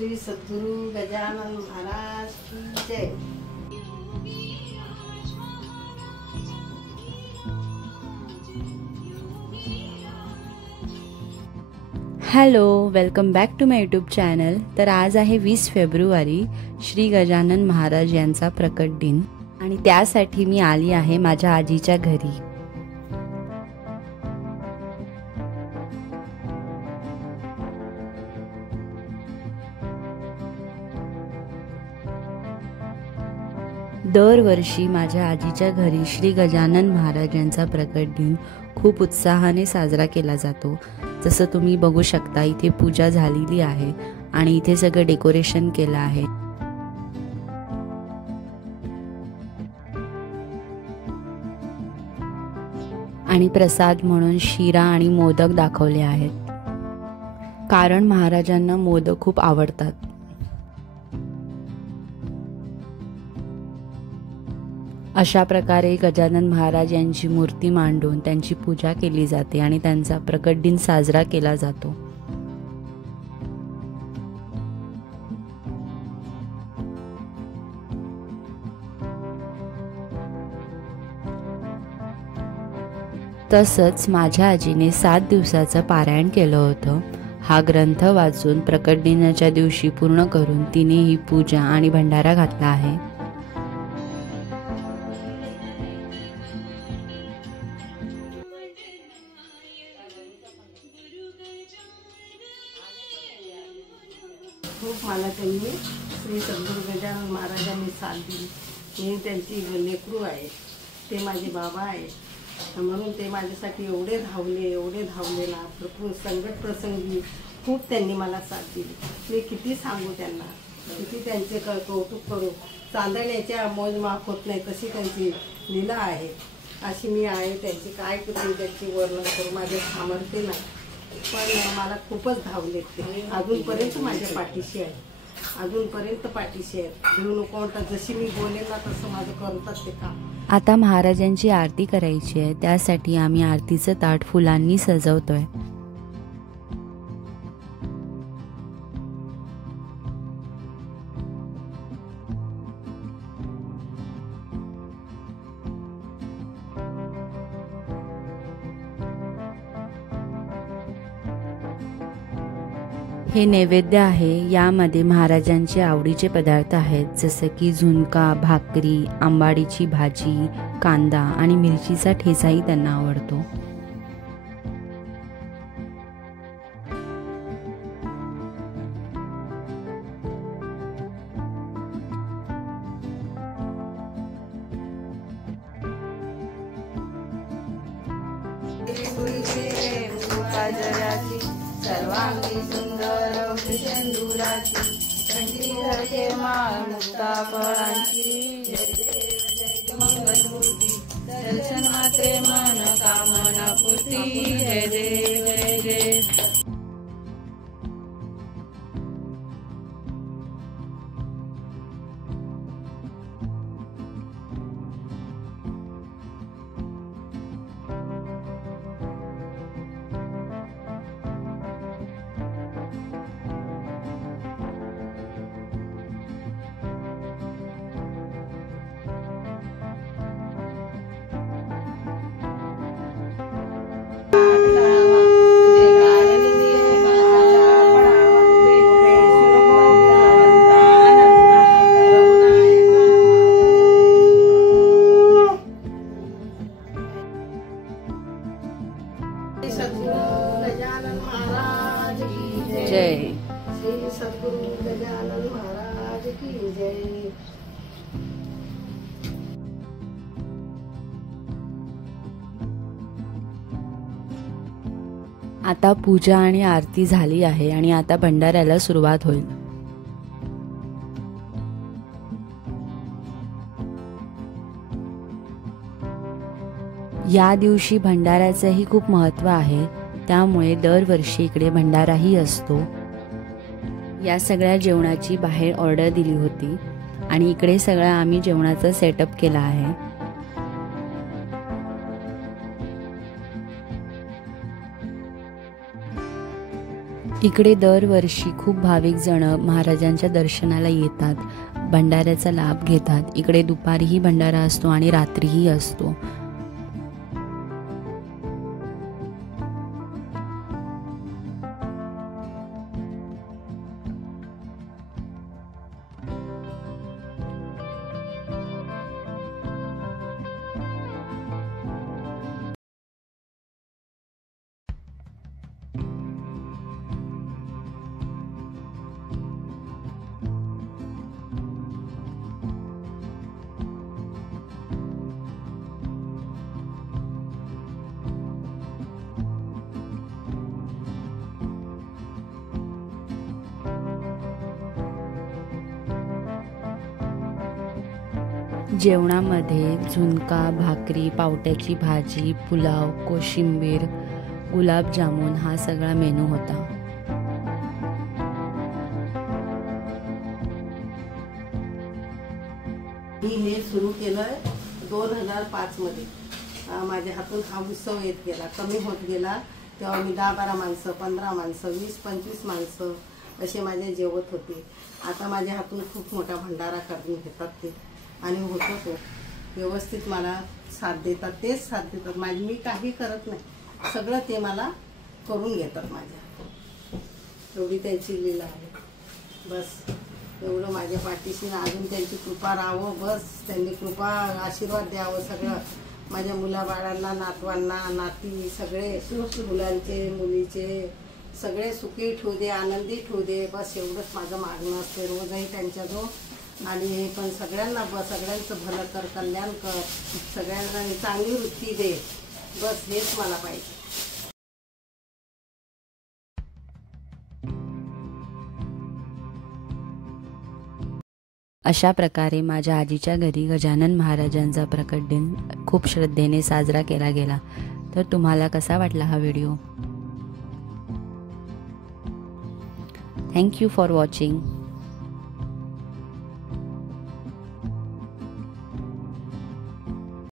श्री सद्गुरु गजानन महाराज की जय। Hello, welcome back to my YouTube channel. तर आज आहे 20 फेब्रुवारी, श्री गजानन महाराज यांचा प्रकट दिन आणि त्यासाठी मी आली आहे माझ्या आजीच्या घरी। दरवर्षी माझ्या आजीच्या घरी श्री गजानन महाराज यांचा प्रकट दिन खूप उत्साहाने साजरा केला जातो। जसं तुम्ही बघू शकता, इथे पूजा झालेली आहे आणि इथे सगळं डेकोरेशन केलं आहे। आणि प्रसाद म्हणून शिरा आणि मोदक दाखवले आहेत, कारण महाराजांना मोदक खूप आवडतात। अशा प्रकारे गजानन महाराज यांची मूर्ती मांडून त्यांची पूजा केली जाते आणि त्यांचा प्रकट दिन साजरा केला जातो। तसंच माझ्या आजीने 7 दिवसाचं पारायण केलं होतं। हा ग्रंथ वाचून प्रकट दिनाच्या दिवशी पूर्ण करून तिने ही पूजा आणि भंडारा घातला आहे। खूप मला त्यांनी श्री सद्गुरु गजानन महाराजांनी साथ दिली। मी त्यांची लेकरू आहे, ते माझे बाबा आहे, म्हणून ते माझ्यासाठी एवढे धावले ना। भरपूर संकट प्रसंगी खूप त्यांनी मला साथ दिली। मी किती सांगू त्यांना, किती त्यांचे कौतुक करू। चांदण्याच्या मोजमाप होत नाही तशी त्यांची लीला आहे। अशी मी आहे त्यांची, काय करू त्यांची वर्णन करू, माझे सामर्थ्य नाही। पण मला खूपच धावले ते, अजूनपर्यंत माझ्या पाठीशी आहे, अजूनपर्यंत पाठीशी आहे। घेऊ नको म्हणतात, जशी मी बोलेल ना तसं माझं करतात ते काम। आता महाराजांची आरती करायची आहे, त्यासाठी आम्ही आरतीचं ताट फुलांनी सजवतोय। हे नैवेद्य आहे, यामध्ये महाराजांचे आवडीचे पदार्थ आहेत, जसे की झुणका, भाकरी, आंबाडीची भाजी, कांदा आणि मिरचीचा ठेचाही त्यांना आवडतो। सर्वांगी सुंदर सिंदुराची, कंठीधरते माळ मुक्ता फळांची। जय देव जय मंगलमूर्ती, दर्शन मात्रे मन कामना पूर्ती। जय देव जय देव। गजानन महाराज की जय। श्री सद्गुरु गजानन महाराज की जय। आता पूजा आणि आरती झाली आहे आणि आता भंडाऱ्याला सुरुवात होईल। या दिवशी भंडाऱ्याचंही खूप महत्त्व आहे, त्यामुळे दरवर्षी इकडे भंडाराही असतो। या सगळ्या जेवणाची बाहेर ऑर्डर दिली होती आणि इकडे सगळं आम्ही जेवणाचा सेटअप केला आहे। इकडे दरवर्षी खूप भाविक जण महाराजांच्या दर्शनाला येतात, भंडाऱ्याचा लाभ घेतात. इकडे दुपारीही भंडारा असतो आणि रात्रीही असतो. जेवणामध्ये झुणका, भाकरी, पावट्याची भाजी, पुलाव, कोशिंबीर, गुलाबजामुन हा सगळा मेनू होता. मी हे सुरू केलं 2005 मध्ये. माझ्या हातून हा उत्सव येत गेला, कमी होत गेला. तेव्हा मी 10-12 माणसं, 15 माणसं, 20-25 माणसं असे माझे जेवत होते. आता माझ्या हातून खूप मोठा भंडारा करून घेतात ते, आणि होतो तो व्यवस्थित मला साथ देतात. तेच साथ देतात माझी, मी काही करत नाही, सगळं ते मला करून घेतात माझ्या. एवढी त्यांची लीला आहे. बस एवढं माझ्या पाठीशी, अजून त्यांची कृपा राहावं. बस त्यांनी कृपा, आशीर्वाद द्यावं सगळं माझ्या मुलाबाळांना, नातवांना, नाती सगळे, मुलांचे मुलीचे सगळे सुखी ठेवू दे, आनंदी ठेवू दे. बस एवढंच माझं मागणं असते रोजही त्यांच्याजवळ. आणि हे पण सगळ्यांना, सगळ्यांचं भलं कर, कल्याण कर, सगळ्यांना चांगली वृत्ती दे. बस हेच मला पाहिजे. अशा प्रकारे माझ्या आजीच्या घरी गजानन महाराजांचा प्रकट दिन खूप श्रद्धेने साजरा केला गेला. तर तुम्हाला कसा वाटला हा video? Thank you for watching.